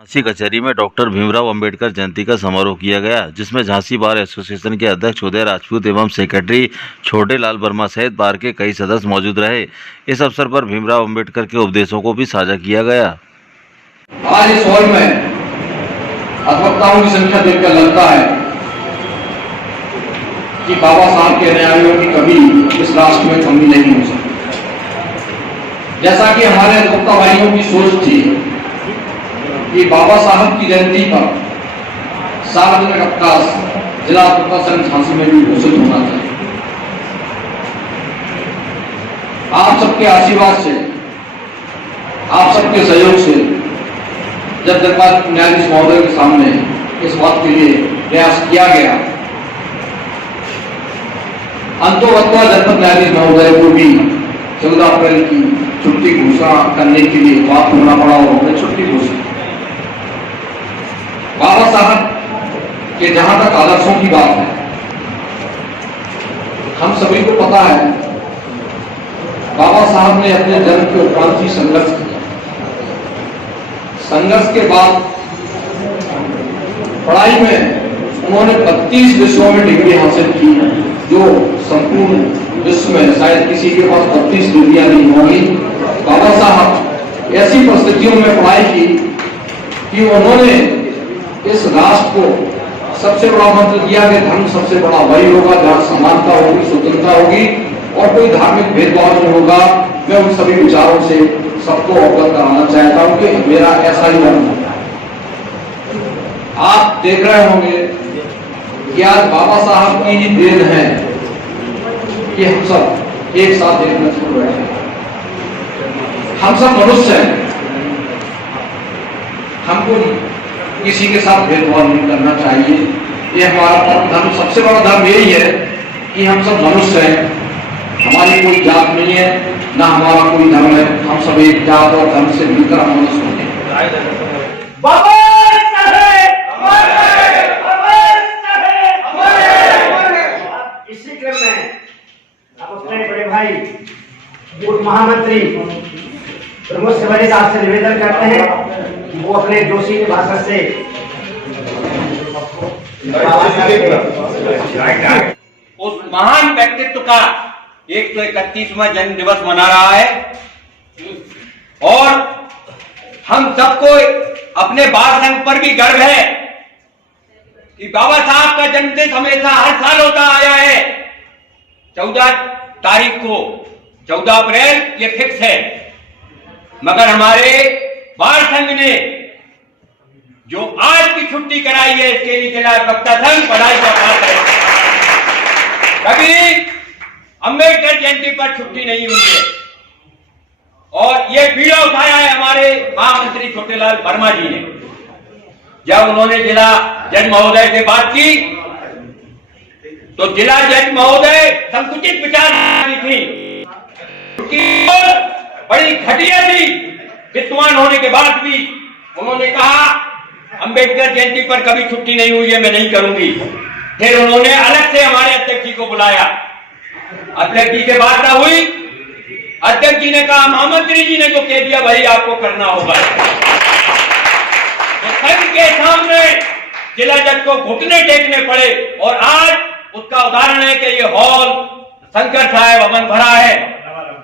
झांसी कचहरी में डॉक्टर भीमराव अंबेडकर जयंती का समारोह किया गया, जिसमें झांसी बार एसोसिएशन के अध्यक्ष उदय राजपूत एवं सेक्रेटरी छोटे लाल वर्मा सहित बार के कई सदस्य मौजूद रहे। इस अवसर पर भीमराव अंबेडकर के उपदेशों को भी साझा किया गया। आज इस हॉल में अधिवक्ताओं की संख्या देखकर लगता है कि बाबा साहब के न्यायों की कभी इस राष्ट्र में कमी नहीं हो सकती। जैसा कि हमारे अधिवक्ता भाइयों की सोच थी कि बाबा साहब की जयंती पर सार्वजनिक अवकाश जिला अधिवक्ता संघ झांसी में भी घोषित होना चाहिए। आप सबके आशीर्वाद से, आप सबके सहयोग से जब दरबार न्यायाधीश महोदय के सामने इस बात के लिए प्रयास किया गया, अंतोगत्वा जनपद न्यायाधीश महोदय को भी 14 अप्रैल की छुट्टी घोषणा करने के लिए बात होना पड़ा और उन्होंने छुट्टी घोषित। बाबा साहब के जहां तक आदर्शों की बात है, हम सभी को पता है बाबा साहब ने अपने जन्म के उपरांत ही संघर्ष किया। संघर्ष के बाद पढ़ाई में उन्होंने 32 विषयों में डिग्री हासिल की, जो संपूर्ण विश्व में शायद किसी के पास 32 डिग्रियां नहीं होंगी। बाबा साहब ऐसी परिस्थितियों में पढ़ाई की कि उन्होंने इस राष्ट्र को सबसे बड़ा मंत्र दिया कि धर्म सबसे बड़ा वही होगा जहां समानता होगी, स्वतंत्रता होगी और कोई धार्मिक भेदभाव नहीं होगा। मैं उन सभी विचारों से सबको अवगत कराना चाहता हूं कि मेरा ऐसा ही धर्म होगा। आप देख रहे होंगे कि आज बाबा साहब की ही देन है कि हम सब एक साथ देखना शुरू रहे हैं। हम सब मनुष्य हैं, हमको किसी के साथ भेदभाव नहीं करना चाहिए। ये हमारा धर्म, सबसे बड़ा धर्म यही है कि हम सब मनुष्य हैं, हमारी कोई जात नहीं है, ना हमारा कोई धर्म है। हम सब एक जात और धर्म से मिलकर हम मनुष्य होते हैं। इसी क्रम में आप अपने बड़े भाई पूर्व महामंत्री प्रमोद तिवारी साहब से निवेदन करते हैं कि वो अपने जोशी भाषण से उस महान व्यक्तित्व का 131वां जन्म दिवस मना रहा है और हम सबको अपने बाल संघ पर भी गर्व है कि बाबा साहब का जन्मदिन हमेशा हर साल होता आया है। 14 तारीख को 14 अप्रैल ये फिक्स है, मगर हमारे बाल संघ ने जो आज की छुट्टी कराई है इसके लिए जिला अधिवक्ता संघ बधाई का पात्र है। कभी अंबेडकर जयंती पर छुट्टी नहीं हुई है और ये पीड़ा उठाया है हमारे महामंत्री छोटेलाल वर्मा जी ने। जब उन्होंने जिला जज महोदय से बात की तो जिला जज महोदय संकुचित विचार थी, बड़ी घटिया थी। विद्वान होने के बाद भी उन्होंने कहा अंबेडकर जयंती पर कभी छुट्टी नहीं हुई है, मैं नहीं करूंगी। फिर उन्होंने अलग से हमारे अध्यक्ष जी को बुलाया, अध्यक्ष जी से बात ना हुई। अध्यक्ष जी ने कहा महामंत्री जी ने जो कह दिया वही आपको करना होगा। तो संघ के सामने जिला जज को घुटने टेकने पड़े और आज उसका उदाहरण है कि ये हॉल शंकर साहब भवन भरा है।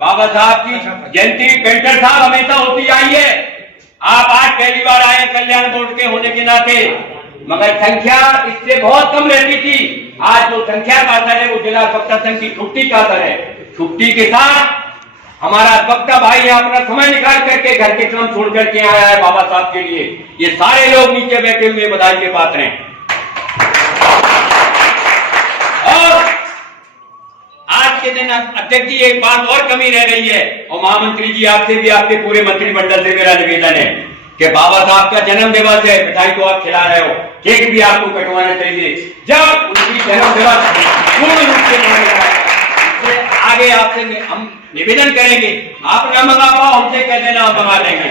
बाबा साहब की जयंती पेंटर साहब हमेशा होती आई है। आप आज पहली बार आए कल्याण बोर्ड के होने के नाते, मगर संख्या इससे बहुत कम रहती थी। आज जो संख्या का असर है वो जिला अधिवक्ता संघ की छुट्टी का असर है। छुट्टी के साथ हमारा अधिवक्ता भाई अपना समय निकाल करके घर के काम छोड़ करके आया है बाबा साहब के लिए। ये सारे लोग नीचे बैठे हुए बधाई के पात्र हैं। और आज के दिन अध्यक्ष जी एक बात और कमी रह गई है और महामंत्री जी आपसे भी, आपके पूरे मंत्रिमंडल से मेरा निवेदन है कि बाबा साहब का जन्म दिवस है, मिठाई तो आप खिला रहे हो, केक भी आपको कटवाना चाहिए। जब उनकी जन्म दिवस पूर्ण रूप से मनाया जाए, आगे आपसे हम निवेदन करेंगे, आप न मंगा पाओ हमसे कह देना, हम मंगा देंगे।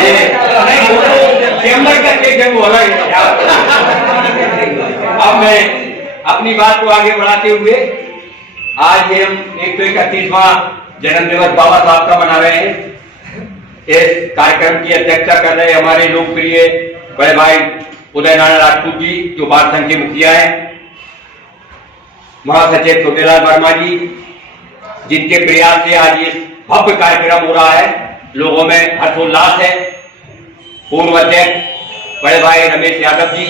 ये चेंबर का केक है वो अलग है। अब मैं अपनी बात को आगे बढ़ाते हुए आज ये हम 131वां जन्म दिवस बाबा साहब का मना रहे हैं। इस कार्यक्रम की अध्यक्षता कर रहे हमारे लोकप्रिय बड़े भाई उदय नारायण राजपूत जी, जो बार संघ के मुखिया है, महासचिव छोटेलाल वर्मा जी, जिनके प्रयास से आज ये भव्य कार्यक्रम हो रहा है। लोगों में हर्षोल्लास है। पूर्व अध्यक्ष बड़े भाई रमेश यादव जी,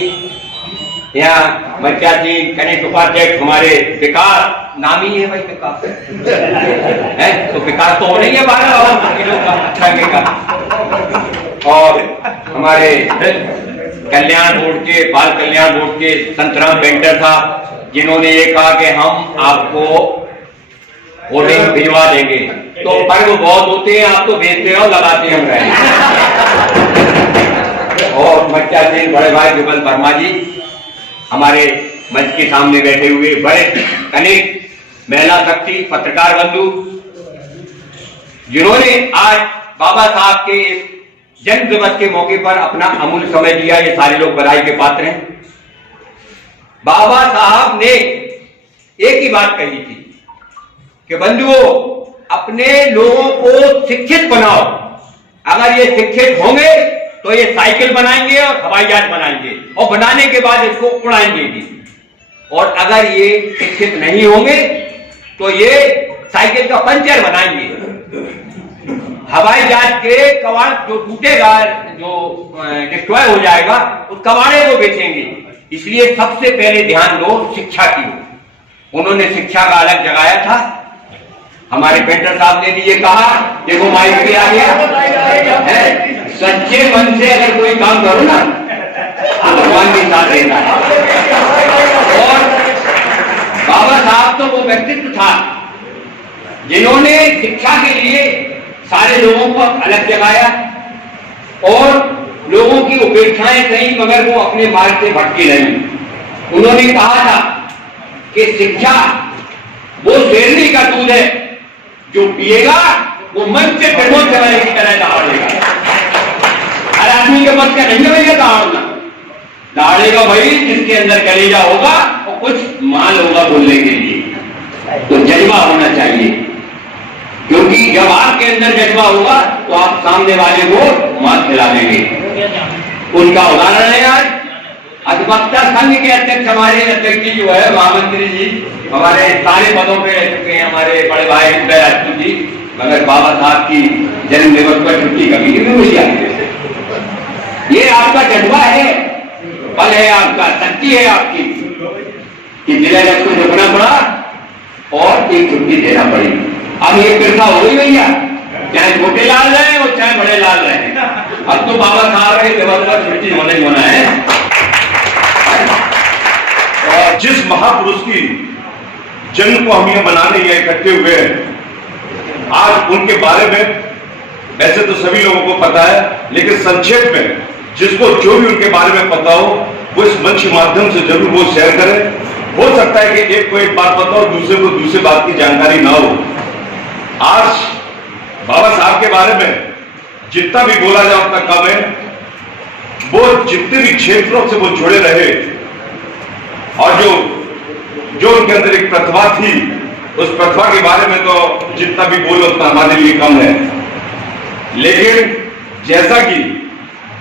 यहाँ मंचा जी, कनिष्ठ उपाध्यक्ष हमारे विकास, नाम ही है भाई विकास है, तो विकास तो हो नहीं है 12 किलो का, अच्छा लगेगा। और हमारे कल्याण बोर्ड के, बाल कल्याण बोर्ड के संतराम पेंटर साहब, जिन्होंने ये कहा कि हम आपको होर्डिंग भिजवा देंगे। तो पर्व बहुत होते हैं, आप तो भेजते हो, लगाते हम रहे। और मच्चा सिंह बड़े भाई विमल वर्मा जी, हमारे मंच के सामने बैठे हुए बड़े कनिष्ठ महिला शक्ति पत्रकार बंधु, जिन्होंने आज बाबा साहब के जन्म दिवस के मौके पर अपना अमूल्य समय दिया, ये सारे लोग बधाई के पात्र हैं। बाबा साहब ने एक ही बात कही थी कि बंधुओं, अपने लोगों को शिक्षित बनाओ। अगर ये शिक्षित होंगे तो ये साइकिल बनाएंगे और हवाई जहाज बनाएंगे, और बनाने के बाद इसको उड़ाएंगे भी। और अगर ये शिक्षित नहीं होंगे तो ये साइकिल का पंचर बनाएंगे, हवाई जहाज के कबाड़ जो टूटेगा, जो डिस्ट्रॉय हो जाएगा, उस कबाड़े को बेचेंगे। इसलिए सबसे पहले ध्यान दो शिक्षा की ओर। उन्होंने शिक्षा का अलग जगाया था। हमारे पेंटर साहब ने भी ये कहा, देखो माइक पे आ गया है, सच्चे मन से अगर कोई काम करो ना, भगवान भी साथ देता है। और बाबा साहब तो वो व्यक्तित्व था जिन्होंने शिक्षा के लिए सारे लोगों को अलग जगाया, और लोगों की उपेक्षाएं सही, मगर वो अपने मार्ग से भटके नहीं। उन्होंने कहा था कि शिक्षा वो शेरनी का दूध है, जो पिएगा वो मन से पेड़ों चलाने की तरह दहाड़ेगा। हर आदमी के बस का नहीं होगा दहाड़ना, दहाड़ेगा भाई जिसके अंदर कलेजा होगा और कुछ माल होगा बोलने के लिए। तो जज्बा होना चाहिए, क्योंकि जब आपके अंदर जज्बा होगा तो आप सामने वाले को माल खिला देंगे। उनका उदाहरण है आज अधिवक्ता संघ के अध्यक्ष, हमारे अध्यक्ष जी जो है, महामंत्री जी, हमारे सारे पदों पे रह चुके हैं हमारे बड़े भाई उदय राजपूत जी, मगर बाबा साहब की जन्म दिवस पर छुट्टी कभी नहीं मिली आती। ये आपका जज्बा है, बल है आपका, शक्ति है आपकी, कि जिला जज को रुकना पड़ा और एक छुट्टी देना पड़ी। अब ये प्रथा हो गई भैया, चाहे छोटे लाल रहे और चाहे बड़े लाल रहे, अब तो बाबा साहब के दिवस पर छुट्टी होना ही होना है। और जिस महापुरुष की जन्म को हम ये मनाने या इकट्ठे हुए हैं, आज उनके बारे में वैसे तो सभी लोगों को पता है, लेकिन संक्षेप में जिसको जो भी उनके बारे में पता हो वो इस मंच के माध्यम से जरूर वो शेयर करें। हो सकता है कि एक को एक बात पता हो, दूसरे को दूसरी बात की जानकारी ना हो। आज बाबा साहब के बारे में जितना भी बोला जाए उतना कम है। वो जितने भी क्षेत्रों से वो जुड़े रहे, और जो उनके अंदर एक प्रतिभा थी, उस प्रतिभा के बारे में तो जितना भी बोलो उतना हमारे लिए कम है। लेकिन जैसा कि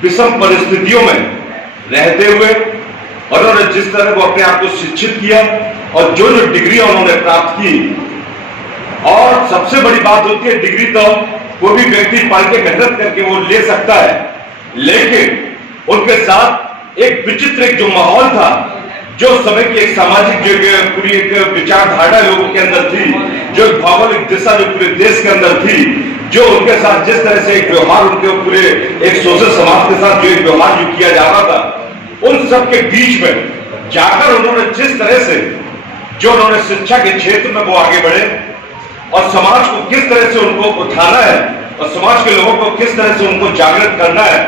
विषम परिस्थितियों में रहते हुए और उन्होंने जिस तरह वो अपने आप को शिक्षित किया, और जो जो डिग्री उन्होंने प्राप्त की, और सबसे बड़ी बात होती है डिग्री तो कोई भी व्यक्ति पढ़ के मेहनत करके वो ले सकता है, लेकिन उनके साथ एक विचित्र एक जो माहौल था, जो समय की एक सामाजिक जो पूरी एक विचारधारा लोगों के अंदर थी, जो भौगोलिक दिशा जो पूरे देश के अंदर थी, जो उनके साथ जिस तरह से एक व्यवहार उनके पूरे एक सोशल समाज के साथ जो एक व्यवहार जो किया जा रहा था, उन सब के बीच में जाकर उन्होंने जिस तरह से जो उन्होंने शिक्षा के क्षेत्र में वो आगे बढ़े, और समाज को किस तरह से उनको उठाना है और समाज के लोगों को किस तरह से उनको जागृत करना है,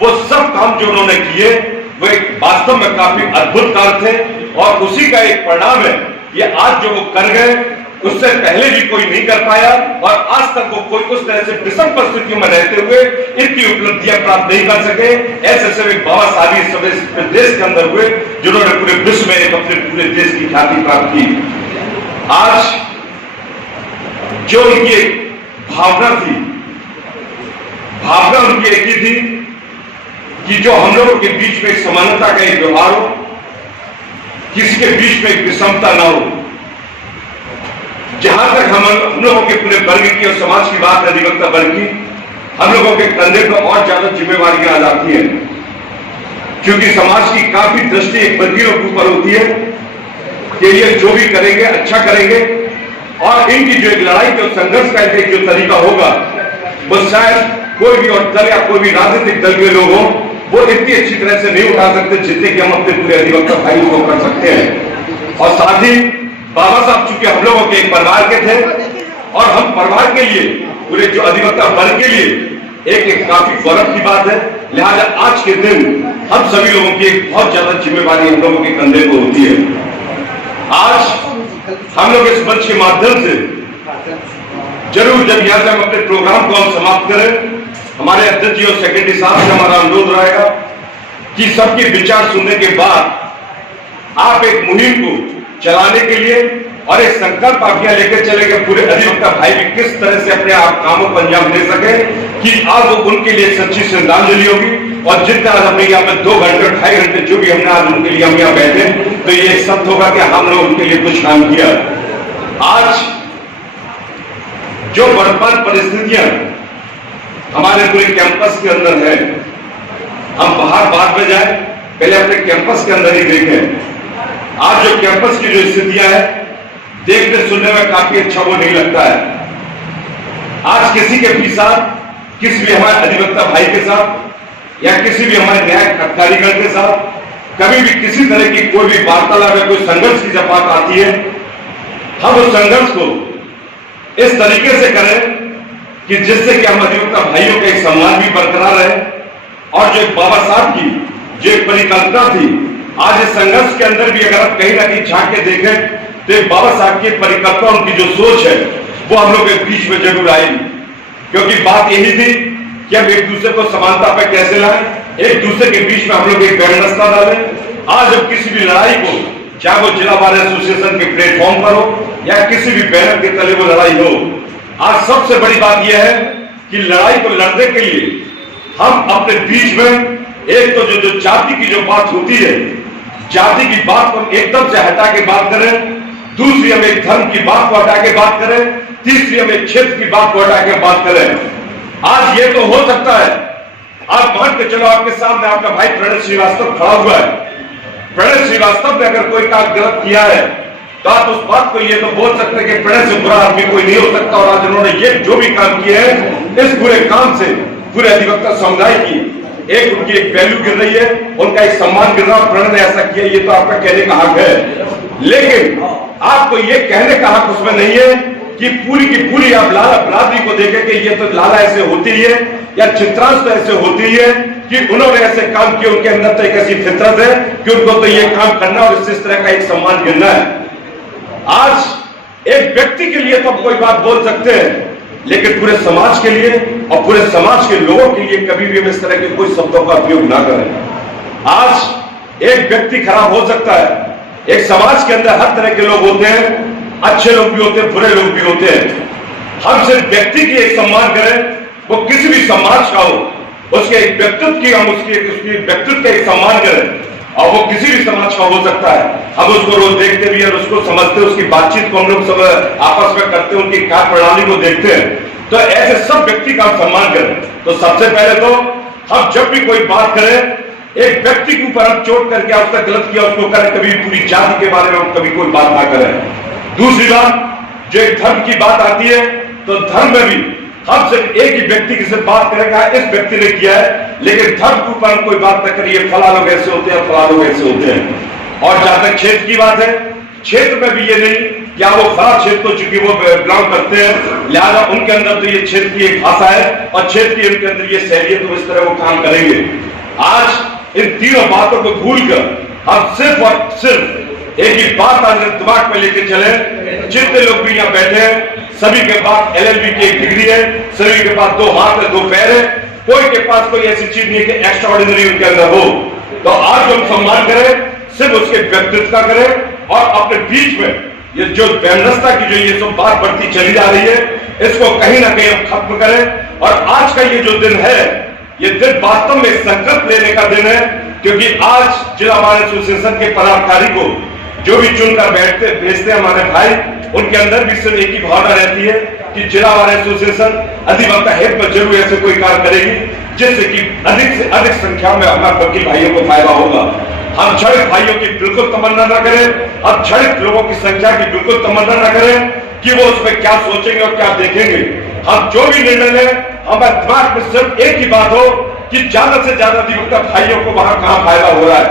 वो सब काम जो उन्होंने किए वो एक वास्तव में काफी अद्भुत काम थे। और उसी का एक परिणाम है ये आज जो वो कर गए, उससे पहले भी कोई नहीं कर पाया, और आज तक वो कोई उस तरह से विषम परिस्थितियों में रहते हुए इनकी उपलब्धियां प्राप्त नहीं कर सके। ऐसे सब एक बाबा साहब इस देश के अंदर हुए, जिन्होंने पूरे विश्व में एक अपने पूरे देश की ख्याति प्राप्त की। आज जो उनकी एक भावना थी, भावना उनकी एक ही थी कि जो हम लोगों के बीच में एक समानता का एक व्यवहार हो, किसी के बीच में एक विषमता ना हो। जहां तक हम लोगों के पूरे वर्ग की और समाज की बात है, अधिवक्ता वर्ग की, हम लोगों के कंधे पर और ज्यादा जिम्मेवारियां आ जाती है, क्योंकि समाज की काफी दृष्टि एक वर्गीयों के ऊपर होती है कि ये जो भी करेंगे अच्छा करेंगे, और इनकी जो एक लड़ाई और संघर्ष का एक जो तरीका होगा वो शायद कोई भी और दल या कोई भी राजनीतिक दल के लोग हों वो इतनी अच्छी तरह से नहीं उठा सकते जितने कि हम अपने पूरे अधिवक्ता भाई को कर सकते हैं। और साथ ही बाबा साहब चूंकि हम लोगों के एक परिवार के थे और हम परिवार के लिए पूरे जो अधिवक्ता वर्ग के लिए एक काफी गौरव की बात है। लिहाजा आज के दिन हम सभी लोगों की एक बहुत ज्यादा जिम्मेवारी हम लोगों के कंधे को होती है। आज हम लोग इस मंच के माध्यम से जरूर जब यहां से हम अपने प्रोग्राम को हम समाप्त करें, हमारे अध्यक्ष जी और सेक्रेटरी साहब से हमारा अनुरोध रहेगा कि सबके विचार सुनने के बाद आप एक मुहिम को चलाने के लिए और एक संकल्प आप यहाँ लेकर चलेंगे पूरे अधिवक्ता भाई भी किस तरह से अपने आप कामों को अंजाम दे सके कि आज उनके लिए सच्ची श्रद्धांजलि होगी। और जितना आज हमने यहाँ पे 2 घंटे 2.5 घंटे जो भी हमने आज उनके लिए हम यहाँ बैठे तो ये सब होगा कि हम लोग उनके लिए कुछ काम किया। आज जो वर्तमान परिस्थितियां हमारे पूरे कैंपस के अंदर है, हम बाहर बाद में जाए, पहले अपने कैंपस के अंदर ही देखें। आज जो कैंपस की जो स्थितियां है देखने सुनने में काफी अच्छा वो नहीं लगता है। आज किसी के भी साथ, किसी भी हमारे अधिवक्ता भाई के साथ या किसी भी हमारे न्यायिक अधिकारीगण के साथ कभी भी किसी तरह की कोई भी वार्तालाप या कोई संघर्ष की जब बात आती है, हम उस संघर्ष को इस तरीके से करें कि जिससे कि हम अधिवक्ता भाइयों का एक सम्मान भी बरकरार रहे और जो बाबा साहब की जो एक परिकल्पना थी, आज इस संघर्ष के अंदर भी अगर आप कहीं ना कहीं झांक के देखें तो बाबा साहब की परिकल्पना, उनकी जो सोच है वो हम लोग के बीच में जरूर आएगी। क्योंकि बात यही थी कि हम एक दूसरे को समानता पर कैसे लाएं, एक दूसरे के बीच में हम लोग एक व्यवस्था डालें। आज हम किसी भी लड़ाई को, चाहे वो जिला बार एसोसिएशन के प्लेटफॉर्म पर हो या किसी भी बैनर के तले वो लड़ाई हो, आज सबसे बड़ी बात यह है कि लड़ाई को लड़ने के लिए हम अपने बीच में एक तो जो जाति की जो बात होती है, जाति की बात को एकदम से हटा के बात करें, दूसरी हम एक धर्म की बात को हटा के बात करें, तीसरी हम एक क्षेत्र की बात को हटा के बात करें। आज ये तो हो सकता है, आप मान के चलो आपके सामने आपका भाई प्रणय श्रीवास्तव खड़ा हुआ है, प्रणय श्रीवास्तव ने अगर कोई काम गलत किया है तो आप उस बात को ये तो बोल सकते हैं कि प्रणय से बुरा आदमी कोई नहीं हो सकता। और आज उन्होंने ये जो भी काम किए हैं, इस पूरे काम से पूरे अधिवक्ता समुदाय की एक उनकी एक वैल्यू गिर रही है, उनका एक सम्मान गिर रहा है। प्रणय ने ऐसा किया, ये तो आपका कहने का हक है, लेकिन आपको ये कहने का हक उसमें नहीं है कि पूरी की पूरी आप लाला बरादरी को देखें कि ये तो लाला ऐसे होती है या चित्रांश तो ऐसे होती है कि उन्होंने ऐसे काम किए, उनके अंदर तो एक ऐसी फितरत है कि उनको तो ये काम करना और इस तरह का एक सम्मान गिरना है। आज एक व्यक्ति के लिए तो कोई बात बोल सकते हैं, लेकिन पूरे समाज के लिए और पूरे समाज के लोगों के लिए कभी भी हम इस तरह के कोई शब्दों का उपयोग ना करें। आज एक व्यक्ति खराब हो सकता है, एक समाज के अंदर हर तरह के लोग होते हैं, अच्छे लोग भी होते हैं, बुरे लोग भी होते हैं। हम सिर्फ व्यक्ति की एक सम्मान करें, वो किसी भी समाज का हो, उसके एक व्यक्तित्व की हम उसकी व्यक्तित्व का एक सम्मान करें, और वो किसी भी समाज का हो सकता है। हम उसको रोज देखते भी हैं, उसको समझते हैं, उसकी बातचीत को हम लोग सब आपस में करते हैं, उनकी कार्य प्रणाली को देखते हैं। तो ऐसे सब व्यक्ति का सम्मान करें। तो सबसे पहले तो हम जब भी कोई बात करें, एक व्यक्ति के ऊपर हम चोट करके उसका गलत किया उसको करें, कभी पूरी जाति के बारे में हम कभी कोई बात ना करें। दूसरी बात, जो एक धर्म की बात आती है, तो धर्म में भी हम सिर्फ एक ही व्यक्ति की सिर्फ बात करेगा, इस व्यक्ति ने किया है, लेकिन धर्म के ऊपर हम कोई बात न करिए, फला लोग ऐसे होते हैं, फला लोग ऐसे होते हैं। और जहां तक क्षेत्र की बात है, क्षेत्र में भी ये नहीं क्या वो फला क्षेत्र को चूंकि वो बिलोंग करते हैं, लिहाजा उनके अंदर तो ये क्षेत्र की एक भाषा है और क्षेत्र की उनके अंदर ये शैली है, तो इस तरह वो काम करेंगे। आज इन तीनों बातों को भूलकर हम सिर्फ और सिर्फ एक ही बात आज दिमाग में लेके चले। जितने लोग भी यहाँ बैठे हैं, सभी के पास LLB की एक डिग्री है, सभी के पास 2 हाथ है, 2 पैर है, कोई के पास कोई ऐसी चीज नहीं है कि एक्स्ट्रा ऑर्डिनरी उनके अंदर हो। तो आज हम सम्मान करें, सिर्फ उसके व्यक्तित्व का करें, और अपने बीच में ये जो वैमनस्यता की जो ये सब बात बढ़ती चली जा रही है, इसको कहीं ना कहीं हम खत्म करें। और आज का ये जो दिन है, ये दिन वास्तव में संकल्प लेने का दिन है, क्योंकि आज जिला बार एसोसिएशन के पदाधिकारी को जो भी चुनकर भेजते हैं हमारे भाई, उनके अंदर भी सिर्फ एक ही भावना रहती है कि जिला बार एसोसिएशन अधिवक्ता हित में जरूर ऐसे कोई कार्य करेगी जिससे कि अधिक से अधिक संख्या में हमारे वकील भाइयों को फायदा होगा। हम छड़ित भाइयों की बिल्कुल तमन्ना न करें, हम छड़ित लोगों की संख्या की बिल्कुल तमन्ना न करें कि वो उसमें क्या सोचेंगे और क्या देखेंगे। हम जो भी निर्णय लें, हमारे दिमाग में सिर्फ एक ही बात हो कि ज्यादा से ज्यादा अधिवक्ता भाइयों को वहां कहां फायदा हो रहा है।